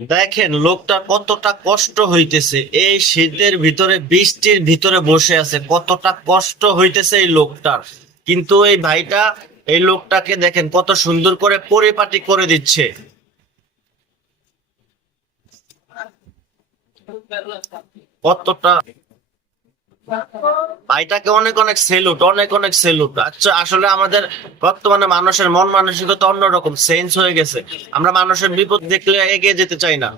দেখেন লোকটা কতটা কষ্ট হইতেছে, এই শীতের ভিতরে বৃষ্টির ভিতরে বসে আছে, কতটা কষ্ট হইতেছে এই লোকটার। কিন্তু এই ভাইটা, এই লোকটাকে দেখেন কত সুন্দর করে পরিপাটি করে দিচ্ছে। কতটা ভাইটাকে অনেক অনেক সেলুট, অনেক অনেক সেলুট। আচ্ছা, আসলে আমাদের বর্তমানে মানুষের মন মানসিকতা অন্যরকম চেঞ্জ হয়ে গেছে। আমরা মানুষের বিপদ দেখলে এগিয়ে যেতে চাই না।